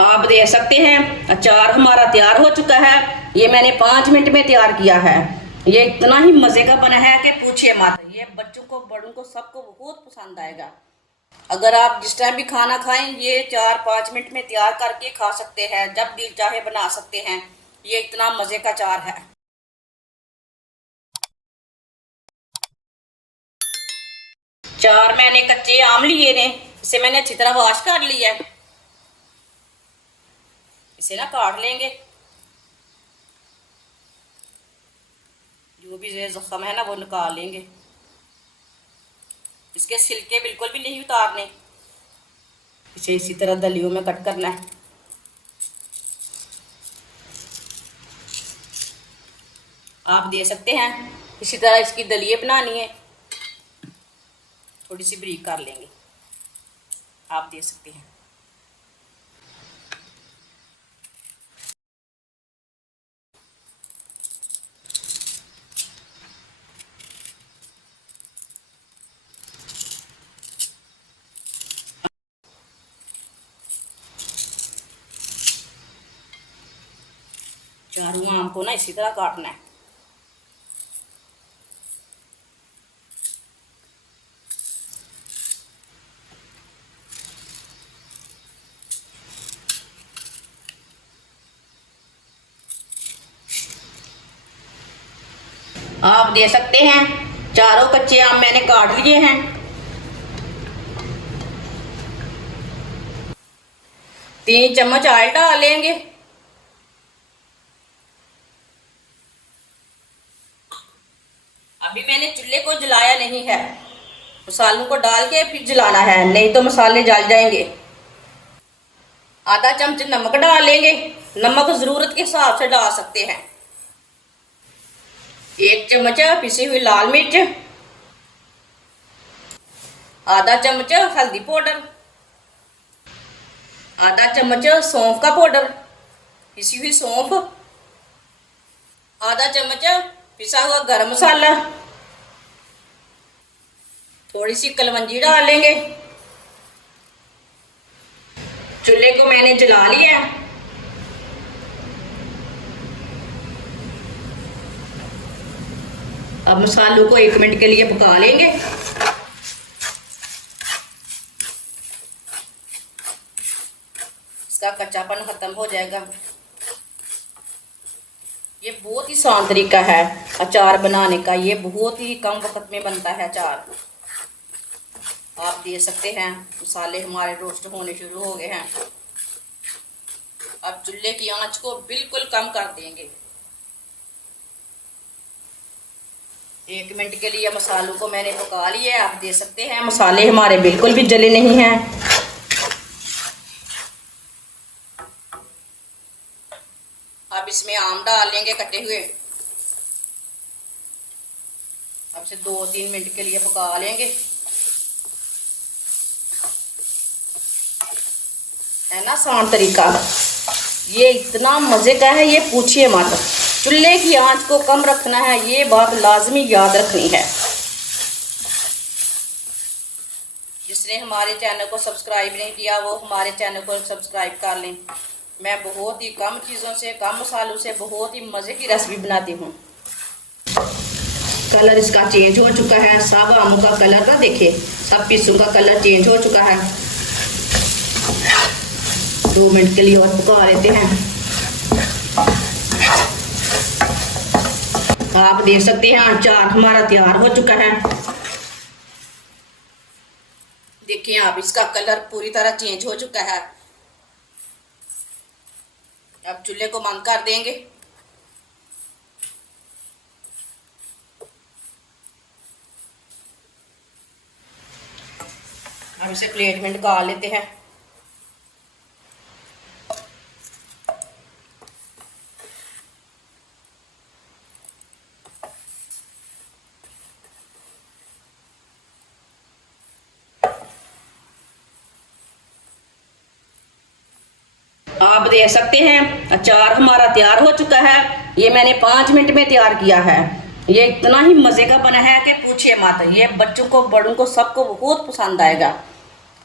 आप देख सकते हैं अचार हमारा तैयार हो चुका है। ये मैंने 5 मिनट में तैयार किया है। ये इतना ही मज़े का बना है कि पूछिए मत। ये बच्चों को बड़ों को सबको बहुत पसंद आएगा। अगर आप जिस टाइम भी खाना खाएं ये 4-5 मिनट में तैयार करके खा सकते हैं, जब दिल चाहे बना सकते हैं। ये इतना मज़े का अचार है। चार मैंने कच्चे आम लिए ने, इसे मैंने अच्छी तरह वॉश कर लिया है। इसे ना काट लेंगे, जो भी जख्म है ना वो निकाल लेंगे। इसके छिलके बिल्कुल भी नहीं उतारने। इसे इसी तरह दलियों में कट करना है। आप दे सकते हैं इसी तरह इसकी दलिये बनानी है, थोड़ी सी बारीक कर लेंगे। आप दे सकते हैं। चारों आम को ना इसी तरह काटना है। आप दे सकते हैं चारों कच्चे आम मैंने काट लिए हैं। 3 चम्मच ऑयल डाल लेंगे। अभी मैंने चूल्हे को जलाया नहीं है, मसालों को डाल के फिर जलाना है, नहीं तो मसाले जल जाएंगे। आधा चम्मच नमक डाल लेंगे। नमक ज़रूरत के हिसाब से डाल सकते हैं। 1 चम्मच पिसी हुई लाल मिर्च, आधा चम्मच हल्दी पाउडर, आधा चम्मच सौंफ का पाउडर, पिसी हुई सौंफ, आधा चम्मच पिसा हुआ गरम मसाला, थोड़ी सी कलवंजी डाल लेंगे। चूल्हे को मैंने जला लिया है। अब मसालों को 1 मिनट के लिए पका लेंगे। इसका कच्चापन खत्म हो जाएगा। ये बहुत ही आसान तरीका है अचार बनाने का। ये बहुत ही कम वक्त में बनता है अचार। आप दे सकते हैं। मसाले हमारे रोस्ट होने शुरू हो गए हैं। अब चूल्हे की आंच को बिल्कुल कम कर देंगे। 1 मिनट के लिए मसालों को मैंने पका लिया है। आप दे सकते हैं मसाले हमारे बिल्कुल भी जले नहीं हैं। अब इसमें आम डाल लेंगे कटे हुए। अब से 2-3 मिनट के लिए पका लेंगे। है ना आसान तरीका। ये इतना मज़े का है ये पूछिए मत। चूल्हे की आंच को कम रखना है, ये बात लाजमी याद रखनी है। जिसने हमारे चैनल को सब्सक्राइब नहीं किया वो हमारे चैनल को सब्सक्राइब कर लें। मैं बहुत ही कम चीज़ों से, कम मसालों से बहुत ही मज़े की रेसिपी बनाती हूँ। कलर इसका चेंज हो चुका है। सब आमों का कलर ना देखे, सब पीसों का कलर चेंज हो चुका है। 2 मिनट के लिए और पका लेते हैं। आप देख सकते हैं अचार हमारा तैयार हो चुका है। देखिए आप, इसका कलर पूरी तरह चेंज हो चुका है। अब चूल्हे को बंद कर देंगे। अब इसे प्लेट में निकाल लेते हैं। आप देख सकते हैं अचार हमारा तैयार हो चुका है। ये मैंने 5 मिनट में तैयार किया है। ये इतना ही मज़े का बना है कि पूछिए मत। ये बच्चों को बड़ों को सबको बहुत पसंद आएगा।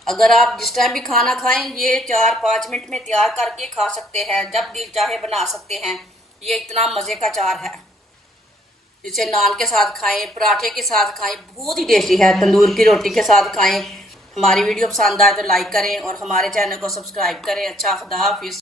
अगर आप जिस टाइम भी खाना खाएं ये 4-5 मिनट में तैयार करके खा सकते हैं, जब दिल चाहे बना सकते हैं। ये इतना मज़े का अचार है। इसे नान के साथ खाएं, पराठे के साथ खाएं, बहुत ही टेस्टी है। तंदूर की रोटी के साथ खाएं। हमारी वीडियो पसंद आए तो लाइक करें और हमारे चैनल को सब्सक्राइब करें। अच्छा, खुदा हाफिज़।